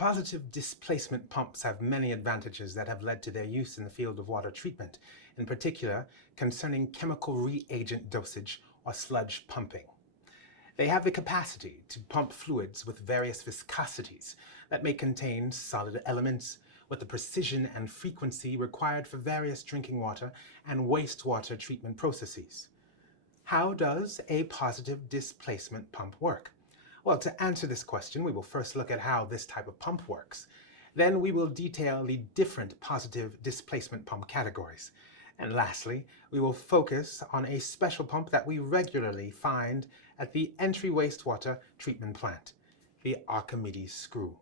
Positive displacement pumps have many advantages that have led to their use in the field of water treatment, in particular concerning chemical reagent dosage or sludge pumping. They have the capacity to pump fluids with various viscosities that may contain solid elements with the precision and frequency required for various drinking water and wastewater treatment processes. How does a positive displacement pump work? Well, to answer this question, we will first look at how this type of pump works. Then we will detail the different positive displacement pump categories. And lastly, we will focus on a special pump that we regularly find at the entry wastewater treatment plant, the Archimedes screw.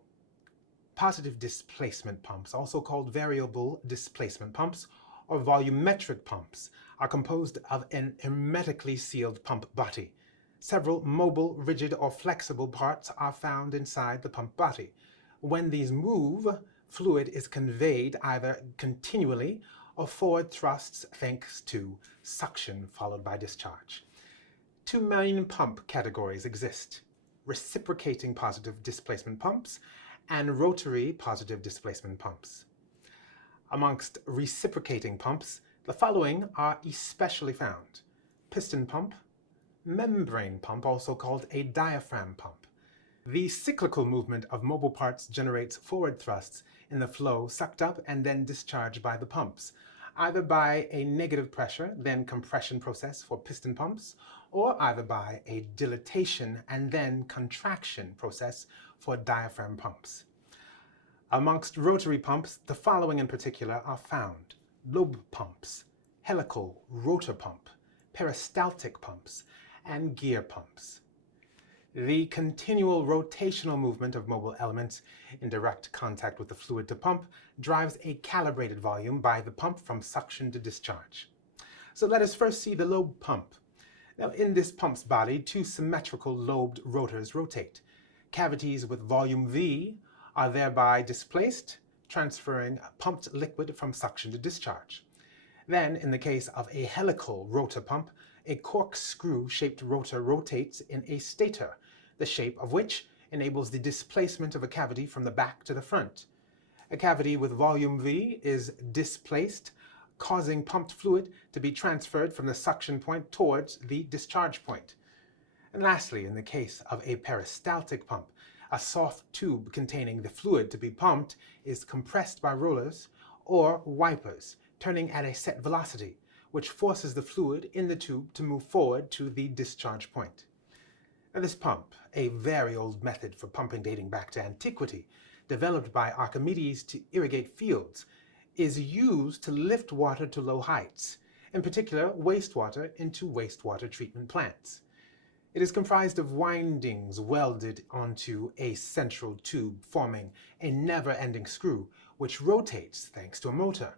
Positive displacement pumps, also called variable displacement pumps or volumetric pumps, are composed of an hermetically sealed pump body. Several mobile, rigid, or flexible parts are found inside the pump body. When these move, fluid is conveyed either continually or forward thrusts thanks to suction followed by discharge. Two main pump categories exist: reciprocating positive displacement pumps and rotary positive displacement pumps. Amongst reciprocating pumps, the following are especially found: piston pump, membrane pump, also called a diaphragm pump. The cyclical movement of mobile parts generates forward thrusts in the flow sucked up and then discharged by the pumps, either by a negative pressure, then compression process for piston pumps, or either by a dilatation and then contraction process for diaphragm pumps. Amongst rotary pumps, the following in particular are found: lobe pumps, helical rotor pump, peristaltic pumps, and gear pumps. The continual rotational movement of mobile elements in direct contact with the fluid to pump drives a calibrated volume by the pump from suction to discharge. So let us first see the lobe pump. Now, in this pump's body, two symmetrical lobed rotors rotate. Cavities with volume V are thereby displaced, transferring pumped liquid from suction to discharge. Then, in the case of a helical rotor pump, a corkscrew-shaped rotor rotates in a stator, the shape of which enables the displacement of a cavity from the back to the front. A cavity with volume V is displaced, causing pumped fluid to be transferred from the suction point towards the discharge point. And lastly, in the case of a peristaltic pump, a soft tube containing the fluid to be pumped is compressed by rollers or wipers, turning at a set velocity, which forces the fluid in the tube to move forward to the discharge point. Now, this pump, a very old method for pumping dating back to antiquity, developed by Archimedes to irrigate fields, is used to lift water to low heights, in particular wastewater into wastewater treatment plants. It is comprised of windings welded onto a central tube, forming a never-ending screw, which rotates thanks to a motor.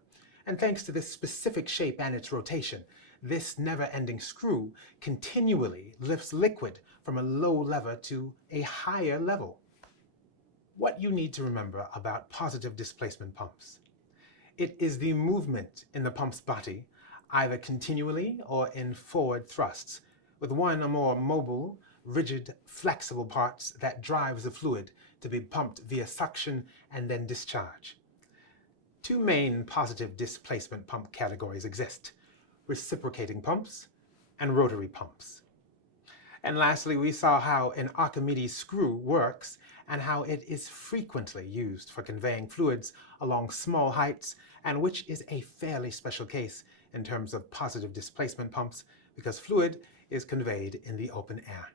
And thanks to this specific shape and its rotation, this never-ending screw continually lifts liquid from a low level to a higher level. What you need to remember about positive displacement pumps: it is the movement in the pump's body, either continually or in forward thrusts, with one or more mobile, rigid, flexible parts that drives the fluid to be pumped via suction and then discharge. Two main positive displacement pump categories exist: reciprocating pumps and rotary pumps. And lastly, we saw how an Archimedes screw works and how it is frequently used for conveying fluids along small heights, and which is a fairly special case in terms of positive displacement pumps because fluid is conveyed in the open air.